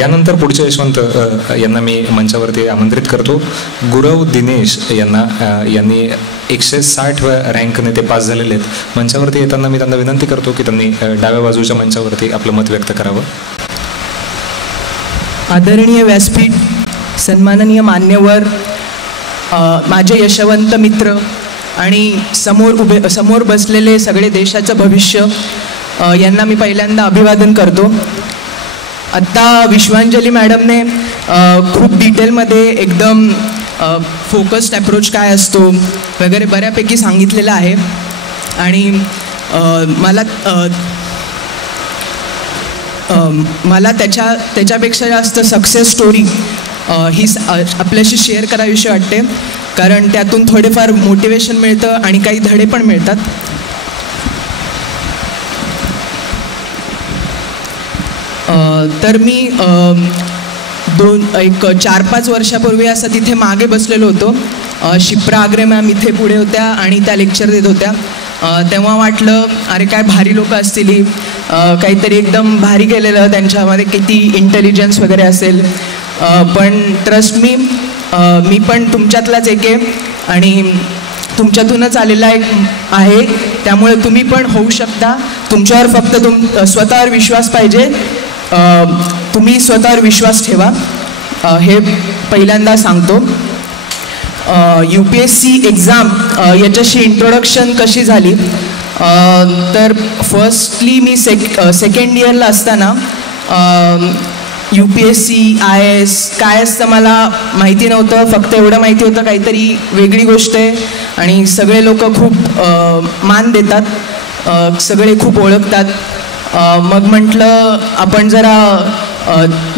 यानंतर पुढचे यशवंत यांना मी मंचावरती आमंत्रित करतो. गुरव दिनेश यांनी 160 रँकने ते पास झालेले आहेत. मंचावरती येताना मी त्यांना विनंती करतो की त्यांनी डाव्या बाजूच्या मंचावरती आपलं मत व्यक्त करावं. आदरणीय व्यासपीठ, सन्माननीय मान्यवर, माझे यशवंत मित्र आणि समोर बसलेले सगळे देशाचं भविष्य, यांना मी पहिल्यांदा अभिवादन करतो. आत्ता विश्वांजली मॅडमने खूप डिटेलमध्ये एकदम फोकस्ड अप्रोच काय असतो वगैरे बऱ्यापैकी सांगितलेलं आहे. आणि मला त्याच्यापेक्षा जास्त सक्सेस स्टोरी ही आपल्याशी शेअर करावीशी वाटते, कारण त्यातून थोडेफार मोटिवेशन मिळतं आणि काही धडे पण मिळतात. तर मी 4-5 वर्षापूर्वी असं तिथे मागे बसलेलो होतो. शिप्रा आग्रे मॅम इथे पुढे होत्या आणि त्या लेक्चर देत होत्या. तेव्हा वाटलं अरे काय भारी लोक असतील, काहीतरी एकदम भारी केलेलं, त्यांच्यामध्ये किती इंटेलिजन्स वगैरे असेल. पण ट्रस्ट मी पण तुमच्यातलाच एक आहे आणि तुमच्यातूनच आलेला एक आहे. त्यामुळे तुम्ही पण होऊ शकता. तुमच्यावर फक्त स्वतःवर विश्वास पाहिजे. तुम्ही स्वतःवर विश्वास ठेवा, हे पहिल्यांदा सांगतो. UPSC एक्झाम याच्याशी इंट्रोडक्शन कशी झाली, तर फर्स्टली मी सेकंड इयरला असताना UPSC IAS काय असतं मला माहिती नव्हतं. फक्त एवढं माहिती होतं काहीतरी वेगळी गोष्ट आहे आणि सगळे लोक खूप मान देतात, सगळे खूप ओळखतात. मग म्हटलं आपण जरा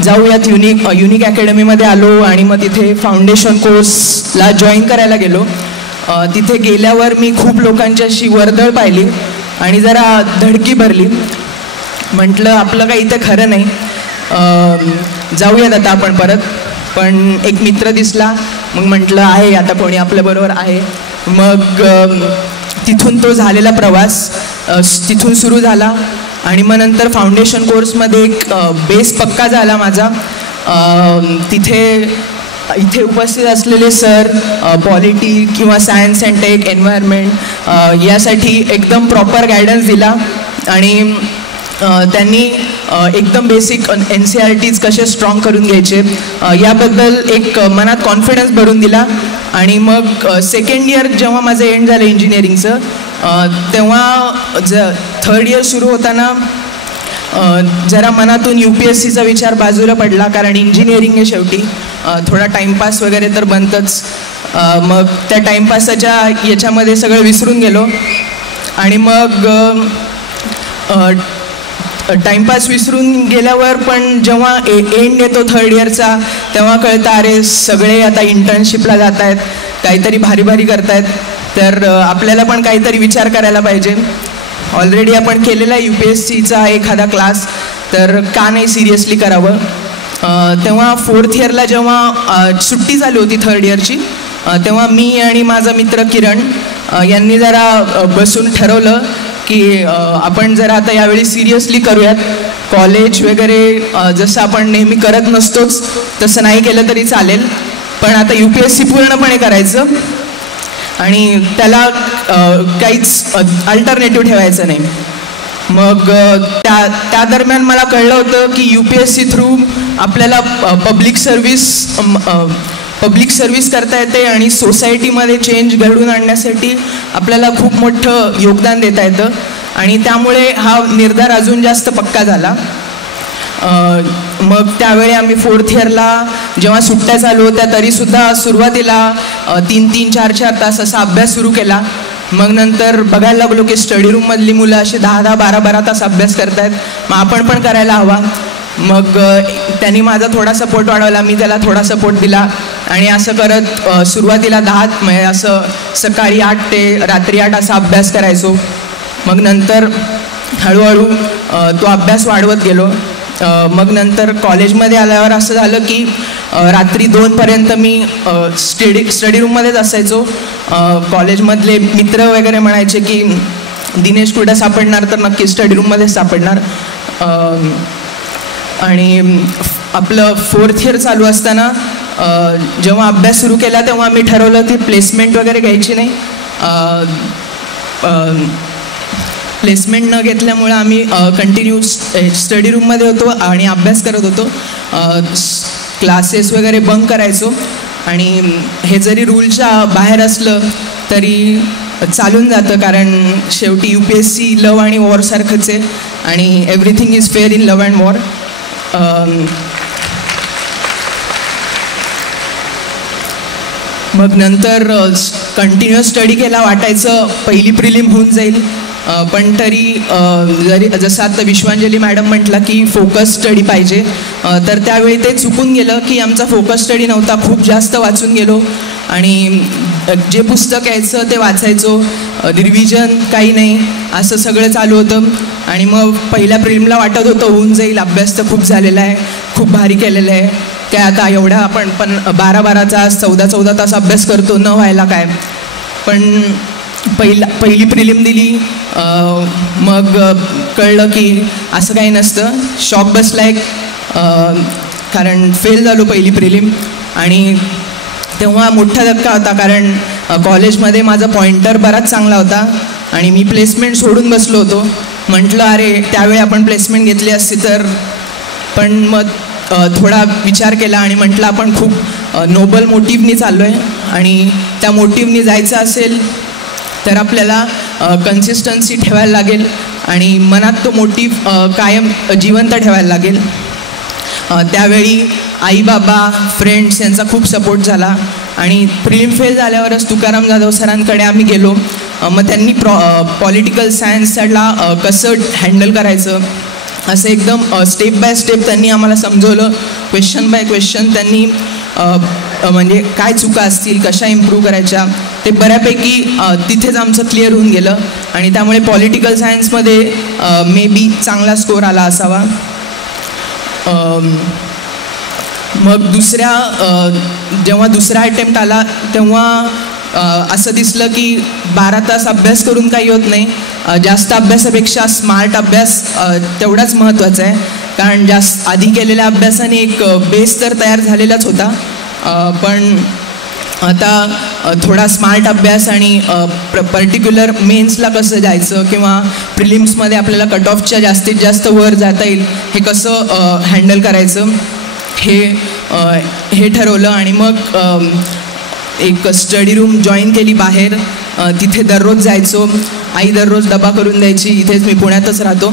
जाऊयात. युनिक अकॅडमीमध्ये आलो आणि मग तिथे फाउंडेशन कोर्सला जॉईन करायला गेलो. तिथे गेल्यावर मी खूप लोकांची अशी वर्दळ पाहिली आणि जरा धडकी भरली. म्हटलं आपलं काही इथं खरं नाही, जाऊयात आता आपण परत. पण एक मित्र दिसला, मग म्हटलं आहे आता कोणी आपल्याबरोबर आहे. मग तिथून तो झालेला प्रवास तिथून सुरू झाला आणि मग नंतर फाउंडेशन कोर्समध्ये एक बेस पक्का झाला माझा. इथे उपस्थित असलेले सर पॉलिटी किंवा सायन्स अँड टेक, एन्व्हायरमेंट यासाठी एकदम प्रॉपर गायडन्स दिला आणि त्यांनी एकदम बेसिक NCERTs कसे स्ट्रॉंग करून घ्यायचे याबद्दल एक मनात कॉन्फिडन्स भरून दिला. आणि मग सेकंड इयर जेव्हा माझं एंड झालं इंजिनिअरिंगचं, तेव्हा थर्ड इयर सुरू होताना जरा मनातून UPSCचा विचार बाजूला पडला, कारण इंजिनिअरिंग आहे शेवटी, थोडा टाईमपास वगैरे तर बनतंच. मग त्या टाईमपासाच्या याच्यामध्ये सगळं विसरून गेलो आणि मग टाईमपास विसरून गेल्यावर पण जेव्हा एंड येतो थर्ड इयरचा, तेव्हा कळतं अरे सगळे आता इंटर्नशिपला जात आहेत, काहीतरी भारी भारी करतायत, तर आपल्याला पण काहीतरी विचार करायला पाहिजे. ऑलरेडी आपण केलेला UPSCचा एखादा क्लास, तर का नाही सिरियसली करावं. तेव्हा फोर्थ इयरला जेव्हा सुट्टी झाली होती थर्ड इयरची, तेव्हा मी आणि माझा मित्र किरण यांनी जरा बसून ठरवलं की आपण जरा आता यावेळी सिरियसली करूयात. कॉलेज वगैरे जसं आपण नेहमी करत नसतोच तसं नाही केलं तरी चालेल, पण आता UPSC पूर्णपणे करायचं आणि त्याला काहीच अल्टरनेटिव्ह ठेवायचं नाही. मग त्या दरम्यान मला कळलं होतं की UPSC थ्रू आपल्याला पब्लिक सर्व्हिस करता येते आणि सोसायटीमध्ये चेंज घडवून आणण्यासाठी आपल्याला खूप मोठं योगदान देता येतं. आणि त्यामुळे हा निर्धार अजून जास्त पक्का झाला. मग त्यावेळी आम्ही फोर्थ इयरला जेव्हा सुट्ट्या चालू होत्या तरीसुद्धा सुरुवातीला 3-3, 4-4 तास असा अभ्यास सुरू केला. मग नंतर बघायला लागलो की स्टडी रूममधली मुलं असे 10-10, 12-12 तास अभ्यास करतायत, मग आपण पण करायला हवा. मग त्यांनी माझा थोडा सपोर्ट वाढवला, मी त्याला थोडा सपोर्ट दिला आणि असं करत सुरुवातीला 10 म्हणजे असं सकाळी 8 ते रात्री 8 असा अभ्यास करायचो. मग नंतर हळूहळू तो अभ्यास वाढवत गेलो. मग नंतर कॉलेजमध्ये आल्यावर असं झालं की रात्री 2पर्यंत मी स्टडी रूममध्येच असायचो. कॉलेजमधले मित्र वगैरे म्हणायचे की दिनेश कुठे सापडणार, तर नक्की स्टडी रूममध्येच सापडणार. आणि आपलं 4th इयर चालू असताना जेव्हा अभ्यास सुरू केला तेव्हा मी ठरवलं की प्लेसमेंट वगैरे घ्यायची नाही. प्लेसमेंट न घेतल्यामुळं आम्ही कंटिन्यू स्टडी रूममध्ये होतो आणि अभ्यास करत होतो. क्लासेस वगैरे बंक करायचो आणि हे जरी रूलच्या बाहेर असलं तरी चालून जातं, कारण शेवटी UPSC लव आणि वॉरसारखंच आहे आणि everything is fair in love and war. मग नंतर कंटिन्युअस स्टडी केला, वाटायचं पहिली प्रिलिम होऊन जाईल, पण तरी जरी जसं आता विश्वांजली मॅडम म्हटलं की फोकस स्टडी पाहिजे, तर त्यावेळी ते चुकून गेलं की आमचा फोकस स्टडी नव्हता. खूप जास्त वाचून गेलो आणि जे पुस्तक यायचं ते वाचायचो, रिव्हिजन काही नाही, असं सगळं चालू होतं. आणि मग पहिल्या प्रिलिमला वाटत होतं होऊन जाईल, अभ्यास तर खूप झालेला आहे, खूप भारी केलेलं आहे, काय आता एवढा आपण पण 12-12 तास 14-14 तास अभ्यास करतो, न व्हायला काय. पण पहिली प्रिलिम दिली, मग कळलं की असं काही नसतं. शॉक बसला एक, कारण फेल झालो पहिली प्रिलिम. आणि तेव्हा मोठा धक्का होता, कारण कॉलेजमध्ये माझा पॉइंटर बराच चांगला होता आणि मी प्लेसमेंट सोडून बसलो होतो. म्हटलं अरे त्यावेळी आपण प्लेसमेंट घेतली असती तर. पण मग थोडा विचार केला आणि म्हटलं आपण खूप नोबल मोटिव्हनी चाललो आहे आणि त्या मोटिव्हनी जायचं असेल तर आपल्याला कन्सिस्टन्सी ठेवायला लागेल आणि मनात तो मोटिव्ह कायम जिवंत ठेवायला लागेल. त्यावेळी आई बाबा फ्रेंड्स यांचा खूप सपोर्ट झाला आणि प्रिलिम फेल झाल्यावरच तुकाराम जाधव सरांकडे आम्ही गेलो. मग त्यांनी पॉलिटिकल सायन्सला कसं हँडल करायचं असं एकदम स्टेप बाय स्टेप त्यांनी आम्हाला समजवलं. क्वेश्चन बाय क्वेश्चन त्यांनी म्हणजे काय चुका असतील, कशा इम्प्रूव्ह करायच्या, ते बऱ्यापैकी तिथेच आमचं क्लिअर होऊन गेलं आणि त्यामुळे पॉलिटिकल सायन्समध्ये मे बी चांगला स्कोर आला असावा. मग जेव्हा दुसरा अटेम्प्ट आला तेव्हा असं दिसलं की 12 तास अभ्यास करून काही होत नाही, जास्त अभ्यासापेक्षा स्मार्ट अभ्यास तेवढाच महत्त्वाचा आहे. कारण जास्त आधी केलेल्या अभ्यासाने एक बेस तर तयार झालेलाच होता, पण आता थोडा स्मार्ट अभ्यास आणि पर्टिक्युलर मेन्सला कसं जायचं किंवा प्रिलिम्समध्ये आपल्याला कट ऑफच्या जास्तीत जास्त वर जाता येईल हे कसं हँडल करायचं हे ठरवलं. आणि मग एक स्टडी रूम जॉईन केली बाहेर, तिथे दररोज जायचो. आई दररोज डबा करून द्यायची, इथेच मी पुण्यातच राहतो,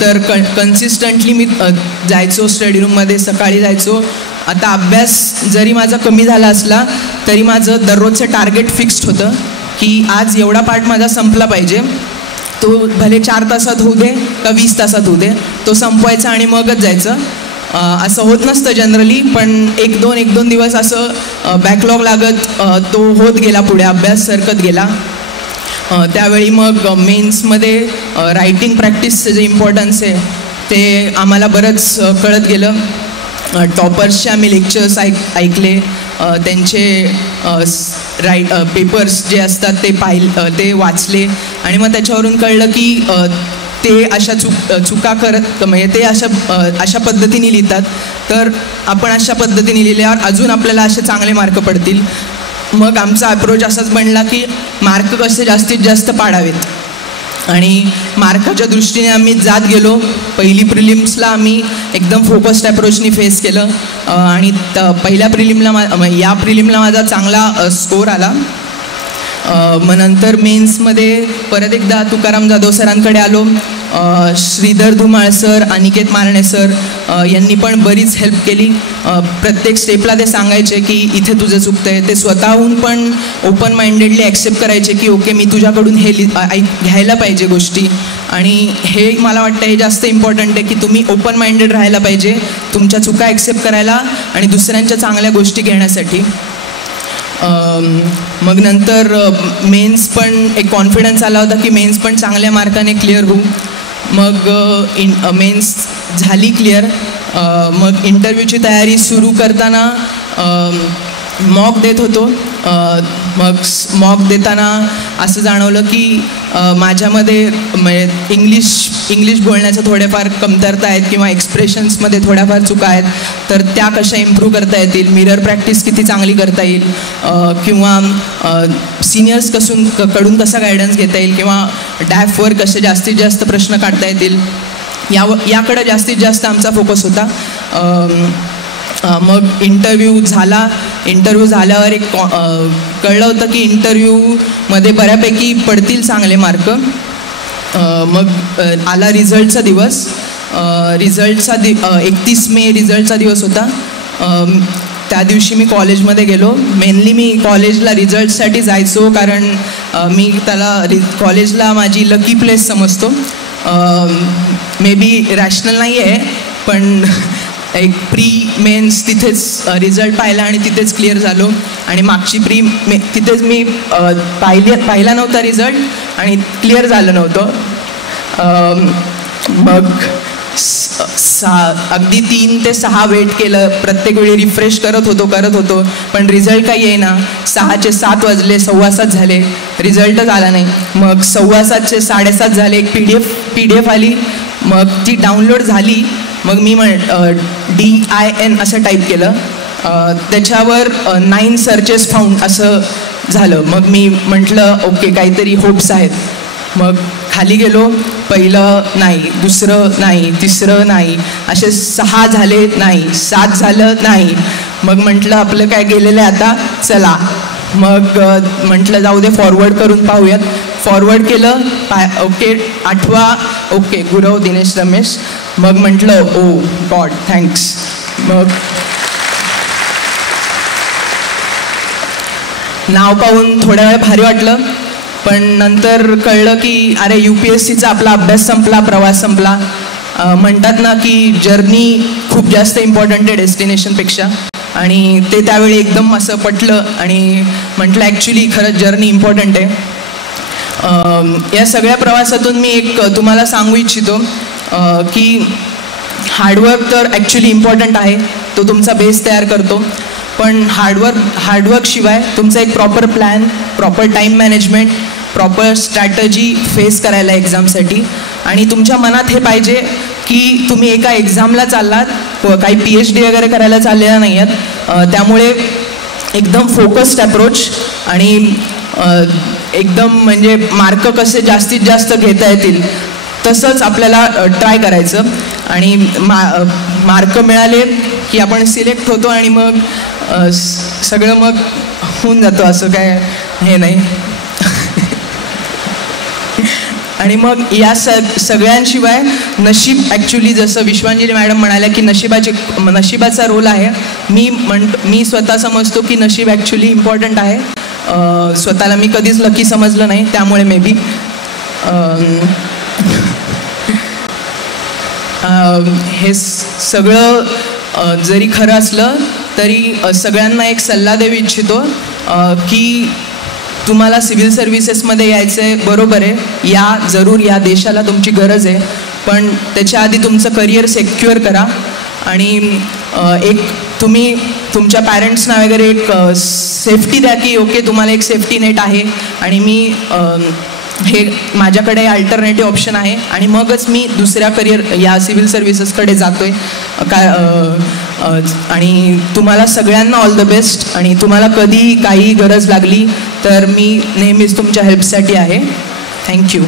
तर कन्सिस्टंटली मी जायचो स्टडी रूममध्ये, सकाळी जायचो. आता अभ्यास जरी माझा कमी झाला असला तरी माझं दररोजचं टार्गेट फिक्स्ड होतं की आज एवढा पार्ट माझा संपला पाहिजे, तो भले 4 तासात होऊ दे का 20 तासात होऊ दे, तो संपवायचा आणि मगच जायचं. असं होत नसतं जनरली, पण एक दोन दिवस असं बॅकलॉग लागत तो होत गेला, पुढे अभ्यास सरकत गेला. त्यावेळी मग मेन्समध्ये रायटिंग प्रॅक्टिसचं जे इम्पॉर्टन्स आहे ते आम्हाला बरंच कळत गेलं. टॉपर्सचे आम्ही लेक्चर्स ऐकले, त्यांचे पेपर्स जे असतात ते वाचले आणि मग त्याच्यावरून कळलं की ते अशा चुका करत म्हणजे ते अशा पद्धतीने लिहितात, तर आपण अशा पद्धतीने लिहिल्यावर अजून आपल्याला असे चांगले मार्क पडतील. मग आमचा अप्रोच असाच बनला की मार्क कसे जास्तीत जास्त पाडावेत आणि मार्काच्या दृष्टीने आम्ही जात गेलो. पहिली प्रिलिम्सला आम्ही एकदम फोकस्ड अप्रोचनी फेस केलं आणि पहिल्या या प्रिलिमला माझा चांगला स्कोर आला. मग नंतर मेन्समध्ये परत एकदा तुकाराम जाधव सरांकडे आलो. श्रीधर धुमाळ सर, अनिकेत मारणे सर यांनी पण बरीच हेल्प केली. प्रत्येक स्टेपला ते सांगायचे की इथे तुझं चुकतं आहे. ते स्वतःहून पण ओपन माइंडेडली ॲक्सेप्ट करायचे की ओके मी तुझ्याकडून हे घ्यायला पाहिजे गोष्टी. आणि हे मला वाटतं हे जास्त इम्पॉर्टंट आहे की तुम्ही ओपन माइंडेड राहायला पाहिजे तुमच्या चुका ॲक्सेप्ट करायला आणि दुसऱ्यांच्या चांगल्या गोष्टी घेण्यासाठी. मग नंतर मेन्स पण एक कॉन्फिडन्स आला होता की मेन्स पण चांगल्या मार्काने क्लिअर होऊ. मग मेन्स झाली क्लिअर. मग इंटरव्ह्यूची तयारी सुरू करताना मॉक देत होतो मग मॉक देताना असं जाणवलं की माझ्यामध्ये म्हणजे इंग्लिश बोलण्याचं थोडेफार कमतरता आहेत किंवा एक्सप्रेशन्समध्ये थोड्याफार चुका आहेत, तर त्या कशा इम्प्रूव्ह करता येतील, मिरर प्रॅक्टिस किती चांगली करता येईल, किंवा सिनियर्स कडून कसा गायडन्स घेता येईल, किंवा डॅफवर कसे जास्तीत जास्त प्रश्न काढता येतील, याकडे जास्तीत जास्त आमचा फोकस होता. मग इंटरव्ह्यू झाल्यावर एक कळलं होतं की इंटरव्ह्यूमध्ये बऱ्यापैकी पडतील चांगले मार्क. मग आला रिझल्टचा दिवस. 31 मे रिझल्टचा दिवस होता. त्या दिवशी मी कॉलेजमध्ये गेलो. मेनली मी कॉलेजला रिझल्टसाठी जायचो कारण मी कॉलेजला माझी लकी प्लेस समजतो. मे बी रॅशनल नाही आहे, पण एक प्री मेन्स तिथेच रिझल्ट पाहिला आणि तिथेच क्लिअर झालो. आणि मागची तिथेच मी पाहिला नव्हता रिझल्ट आणि क्लिअर झालं नव्हतं. मग अगदी 3 ते 6 वेट केलं. प्रत्येक वेळी रिफ्रेश करत होतो, पण रिझल्ट काही येईना. 6चे 7 वाजले, 6:15 झाले, रिझल्टच आला नाही. मग 6:15चे 7:30 झाले. एक PDF आली. मग ती डाउनलोड झाली. मग मी DIN असं टाईप केलं. त्याच्यावर 9 सर्चेस फाउंड असं झालं. मग मी म्हटलं ओके, काहीतरी होप्स आहेत. मग खाली गेलो. पहिलं नाही, दुसरं नाही, तिसरं नाही, असे 6 झाले नाही, 7 झालं नाही. मग म्हटलं आपलं काय गेलेलं आहे आता, चला. मग म्हटलं जाऊ दे, फॉरवर्ड करून पाहूयात. फॉरवर्ड केलं. ओके, 8वा ओके, गुरव दिनेश रमेश. मग म्हटलं ओ गॉड थँक्स. मग नाव पाहून थोड्या वेळ भारी वाटलं, पण नंतर कळलं की अरे UPSCचा आपला अभ्यास संपला, प्रवास संपला. म्हणतात ना की जर्नी खूप जास्त इम्पॉर्टंट आहे डेस्टिनेशनपेक्षा. आणि ते त्यावेळी एकदम असं पटलं आणि म्हटलं ॲक्च्युली खरंच जर्नी इम्पॉर्टंट आहे. या सगळ्या प्रवासातून मी एक तुम्हाला सांगू इच्छितो की हार्डवर्क तर ॲक्च्युली इम्पॉर्टंट आहे, तो तुमचा बेस तयार करतो. पण हार्डवर्कशिवाय तुमचा एक proper plan, proper time management, proper strategy face करायला एक्झामसाठी. आणि तुमच्या मनात हे पाहिजे की तुम्ही एका एक्झामला चाललात, काही PhD वगैरे करायला चाललेला नाही आहेत. त्यामुळे एकदम फोकस्ड अप्रोच आणि एकदम म्हणजे मार्क कसे जास्तीत जास्त घेता येतील तसंच आपल्याला ट्राय करायचं. आणि मार्क मिळाले की आपण सिलेक्ट होतो आणि मग सगळं मग होऊन जातं, असं काय हे नाही. आणि मग या सगळ्यांशिवाय नशीब, ॲक्च्युली जसं विश्वांजली मॅडम म्हणाल्या की नशिबाचा रोल आहे. मी स्वतः समजतो की नशीब ॲक्च्युली इम्पॉर्टंट आहे. स्वतःला मी कधीच लकी समजलं नाही, त्यामुळे मे बी हे सगळं जरी खरं असलं तरी सगळ्यांना एक सल्ला देऊ इच्छितो की तुम्हाला सिव्हिल सर्व्हिसेसमध्ये यायचं आहे, बरोबर आहे, जरूर या, देशाला तुमची गरज आहे. पण त्याच्या आधी तुमचं करिअर सेक्युअर करा. आणि एक तुम्ही तुमच्या पॅरेंट्सना वगैरे एक सेफ्टी द्या की ओके तुम्हाला एक सेफ्टी नेट आहे आणि मी हे माझ्याकडे अल्टरनेटिव्ह ऑप्शन आहे. आणि मगच मी दुसऱ्या करिअर या सिव्हिल सर्व्हिसेसकडे जातो आहे. आणि तुम्हाला सगळ्यांना ऑल द बेस्ट. आणि तुम्हाला कधी काही गरज लागली तर मी नेहमीच तुमच्या हेल्पसाठी आहे. थँक्यू.